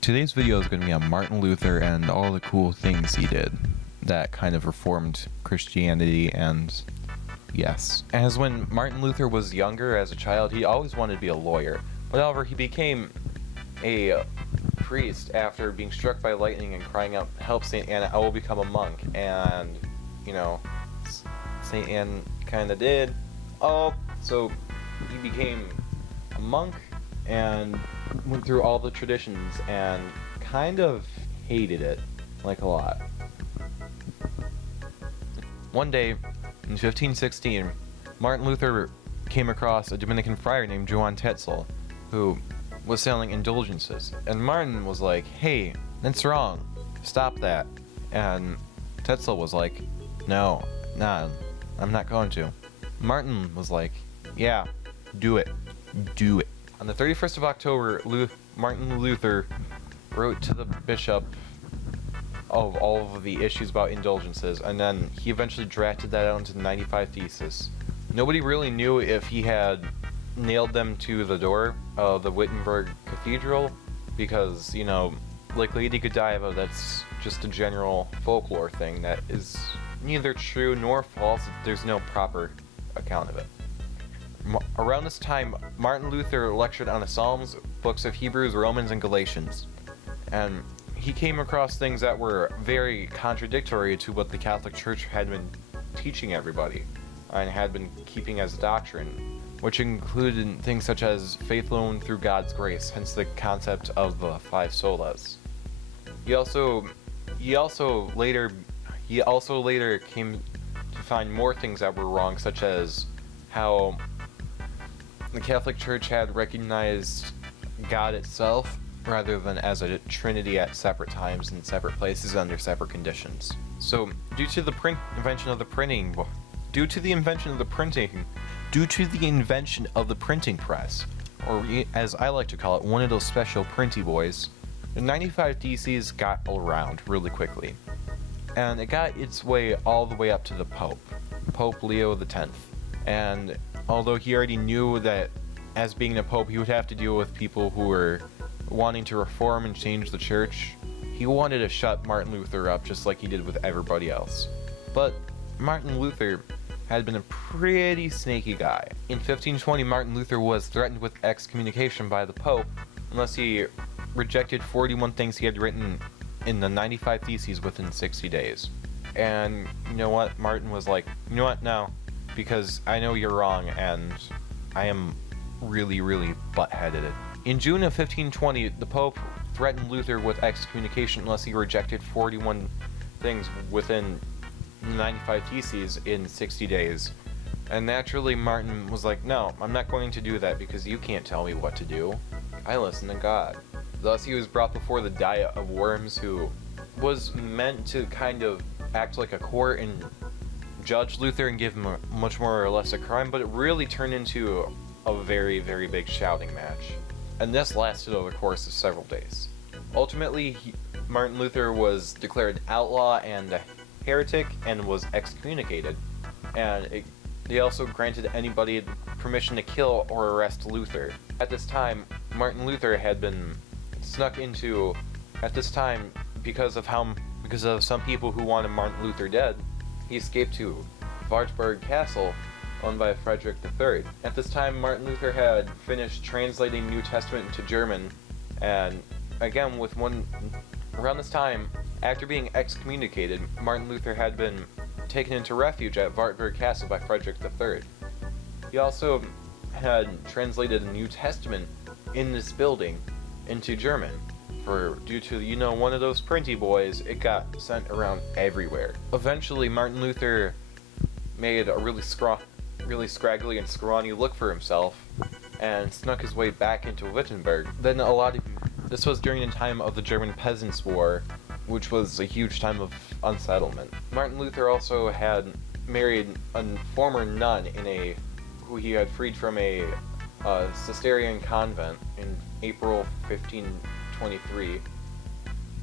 Today's video is going to be on Martin Luther and all the cool things he did that kind of reformed Christianity. And yes, as when Martin Luther was younger as a child, he always wanted to be a lawyer. However, he became a priest after being struck by lightning and crying out, "Help, Saint Anna, I will become a monk." And, you know, Saint Anne kind of did. So he became a monk and went through all the traditions and kind of hated it, like a lot. One day, in 1516, Martin Luther came across a Dominican friar named Johann Tetzel, who was selling indulgences. And Martin was like, "Hey, that's wrong. Stop that." And Tetzel was like, Nah, I'm not going to." Martin was like, "Yeah, do it. Do it." On the 31st of October, Martin Luther wrote to the bishop of all of the issues about indulgences, and then he eventually drafted that out into the 95 Theses. Nobody really knew if he had nailed them to the door of the Wittenberg Cathedral, because, you know, like Lady Godiva, that's just a general folklore thing that is neither true nor false. There's no proper account of it. Around this time, Martin Luther lectured on the Psalms, books of Hebrews, Romans, and Galatians. And he came across things that were very contradictory to what the Catholic Church had been teaching everybody and had been keeping as doctrine, which included things such as faith alone through God's grace, hence the concept of the five solas. He also later came to find more things that were wrong, such as how the Catholic Church had recognized God itself rather than as a trinity at separate times in separate places under separate conditions. So, due to the invention of the printing press, or as I like to call it, one of those special printy boys, the 95 Theses got around really quickly. And it got its way all the way up to the Pope Leo X. And although he already knew that as being a pope he would have to deal with people who were wanting to reform and change the church, he wanted to shut Martin Luther up just like he did with everybody else. But Martin Luther had been a pretty snaky guy. In 1520, Martin Luther was threatened with excommunication by the Pope unless he rejected 41 things he had written in the 95 Theses within 60 days. And you know what? Martin was like, "You know what? No. Because I know you're wrong, and I am really, really butt-headed." In June of 1520, the Pope threatened Luther with excommunication unless he rejected 41 things within 95 Theses in 60 days. And naturally, Martin was like, "No, I'm not going to do that because you can't tell me what to do. I listen to God." Thus, he was brought before the Diet of Worms, who was meant to kind of act like a court and judge Luther and give him a much more or less a crime, but it really turned into a very, very big shouting match. And this lasted over the course of several days. Ultimately, Martin Luther was declared an outlaw and a heretic and was excommunicated. And they also granted anybody permission to kill or arrest Luther. At this time, Martin Luther had been snuck into, because of some people who wanted Martin Luther dead, he escaped to Wartburg Castle, owned by Frederick III. At this time, Martin Luther had finished translating New Testament into German, and again, around this time, after being excommunicated, Martin Luther had been taken into refuge at Wartburg Castle by Frederick III. He also had translated the New Testament in this building into German. Due to, one of those printy boys, it got sent around everywhere. Eventually, Martin Luther made a really scraggly and scrawny look for himself and snuck his way back into Wittenberg. This was during the time of the German Peasants' War, which was a huge time of unsettlement. Martin Luther also had married a former nun who he had freed from a Cistercian convent in April 1523,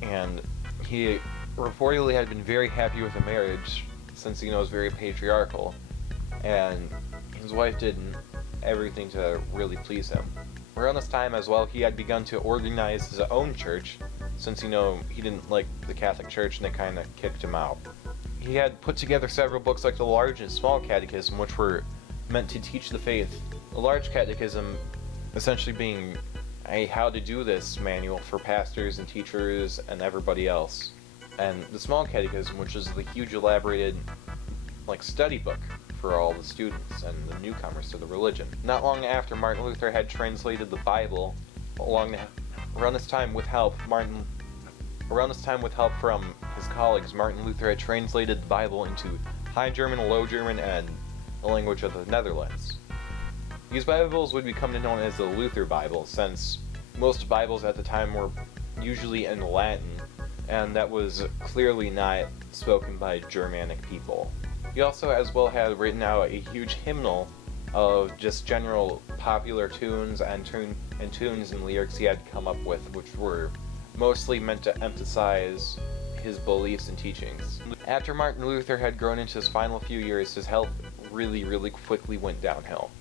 and he reportedly had been very happy with the marriage since, it was very patriarchal, and his wife did everything to really please him. Around this time as well, he had begun to organize his own church, since, he didn't like the Catholic Church and they kind of kicked him out. He had put together several books like the Large and Small Catechism, which were meant to teach the faith. The Large Catechism essentially being a how to do this manual for pastors and teachers and everybody else. And the Small Catechism, which is the huge elaborated study book for all the students and the newcomers to the religion. Not long after Martin Luther had translated the Bible, around this time with help from his colleagues, Martin Luther had translated the Bible into High German, Low German, and the language of the Netherlands. These Bibles would become known as the Luther Bible, since most Bibles at the time were usually in Latin, and that was clearly not spoken by Germanic people. He also as well had written out a huge hymnal of just general popular tunes and tunes and lyrics he had come up with, which were mostly meant to emphasize his beliefs and teachings. After Martin Luther had grown into his final few years, his health really, really quickly went downhill.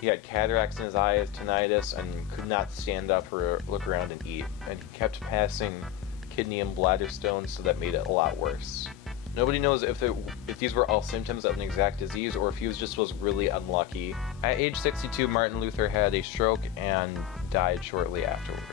He had cataracts in his eyes, tinnitus, and could not stand up or look around and eat, and he kept passing kidney and bladder stones, so that made it a lot worse. Nobody knows if these were all symptoms of an exact disease or if he was really unlucky. At age 62, Martin Luther had a stroke and died shortly afterwards.